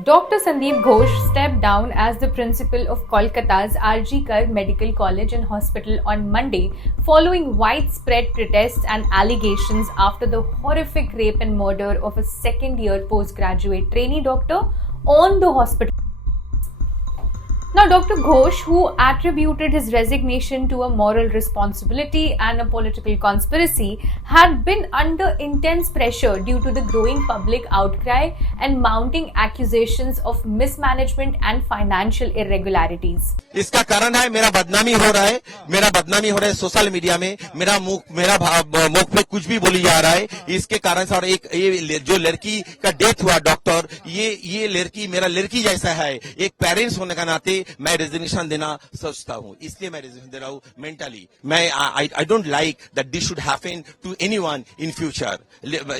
Dr. Sandeep Ghosh stepped down as the principal of Kolkata's RG Kar Medical College and Hospital on Monday following widespread protests and allegations after the horrific rape and murder of a second-year postgraduate trainee doctor on the hospital. Now, Dr. Ghosh, who attributed his resignation to a moral responsibility and a political conspiracy, had been under intense pressure due to the growing public outcry and mounting accusations of mismanagement and financial irregularities. इसका कारण है मेरा बदनामी हो रहा है social media में मेरा मुख पे कुछ भी बोली जा रहा है इसके कारण से। और एक ये जो लड़की का डेथ हुआ डॉक्टर, ये लड़की मेरा लड़की जैसा है। एक पेरेंट्स होने का नाते मैं रेजिग्नेशन देना सोचता हूँ, इसलिए मैं रेजिग्नेशन दे रहा हूँ। मेंटली मैं I don't like that this should happen to anyone in future,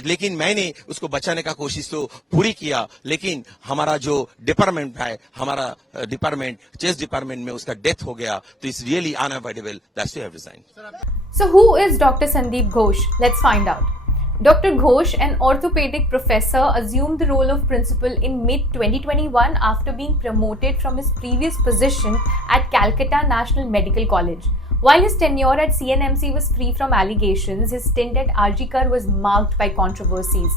लेकिन मैंने उसको बचाने का कोशिश तो पूरी किया। लेकिन हमारा जो डिपार्टमेंट है, हमारा डिपार्टमेंट चेस्ट डिपार्टमेंट में उसका डेथ हो गया, तो it's really unavoidable, that's why I have resigned. So who is Dr. Sandeep Ghosh? Let's find out. Dr. Ghosh, an orthopedic professor, assumed the role of principal in mid-2021 after being promoted from his previous position at Calcutta National Medical College. While his tenure at CNMC was free from allegations, his stint at RG Kar was marked by controversies.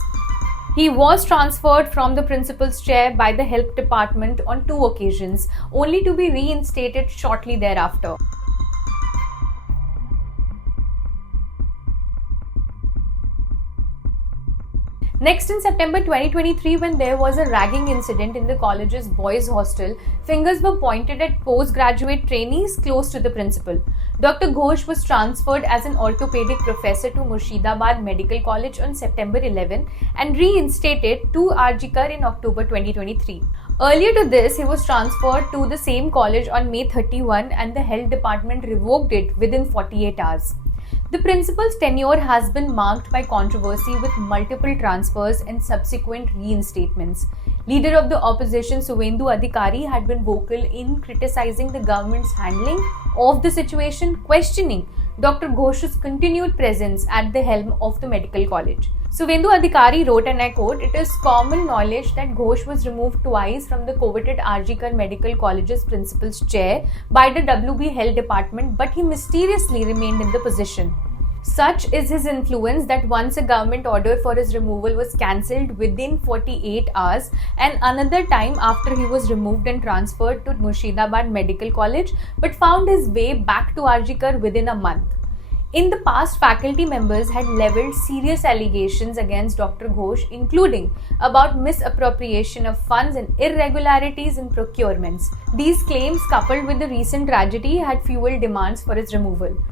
He was transferred from the principal's chair by the health department on 2 occasions, only to be reinstated shortly thereafter. Next, in September 2023, when there was a ragging incident in the college's boys' hostel, fingers were pointed at postgraduate trainees close to the principal. Dr. Ghosh was transferred as an orthopedic professor to Murshidabad Medical College on September 11 and reinstated to RG Kar in October 2023. Earlier to this, he was transferred to the same college on May 31 and the health department revoked it within 48 hours. The principal's tenure has been marked by controversy with multiple transfers and subsequent reinstatements. Leader of the opposition Suvendu Adhikari had been vocal in criticizing the government's handling of the situation, questioning Dr. Ghosh's continued presence at the helm of the medical college. Suvendu Adhikari wrote, and I quote, "It is common knowledge that Ghosh was removed twice from the coveted RG Kar Medical College's principal's chair by the WB Health Department, but he mysteriously remained in the position. Such is his influence that once a government order for his removal was cancelled within 48 hours, and another time after he was removed and transferred to Murshidabad Medical College, but found his way back to RG Kar within a month." In the past, faculty members had levelled serious allegations against Dr. Ghosh, including about misappropriation of funds and irregularities in procurements. These claims, coupled with the recent tragedy, had fueled demands for his removal.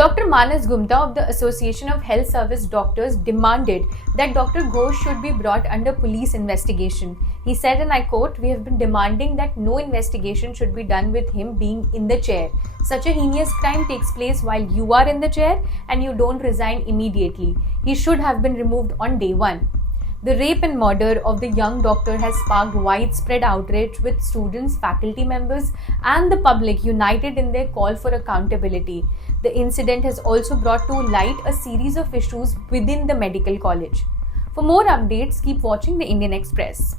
Dr. Manas Gumta of the Association of Health Service Doctors demanded that Dr. Ghosh should be brought under police investigation. He said, and I quote, "We have been demanding that no investigation should be done with him being in the chair. Such a heinous crime takes place while you are in the chair and you don't resign immediately. He should have been removed on day 1. The rape and murder of the young doctor has sparked widespread outrage, with students, faculty members, and the public united in their call for accountability. The incident has also brought to light a series of issues within the medical college. For more updates, keep watching the Indian Express.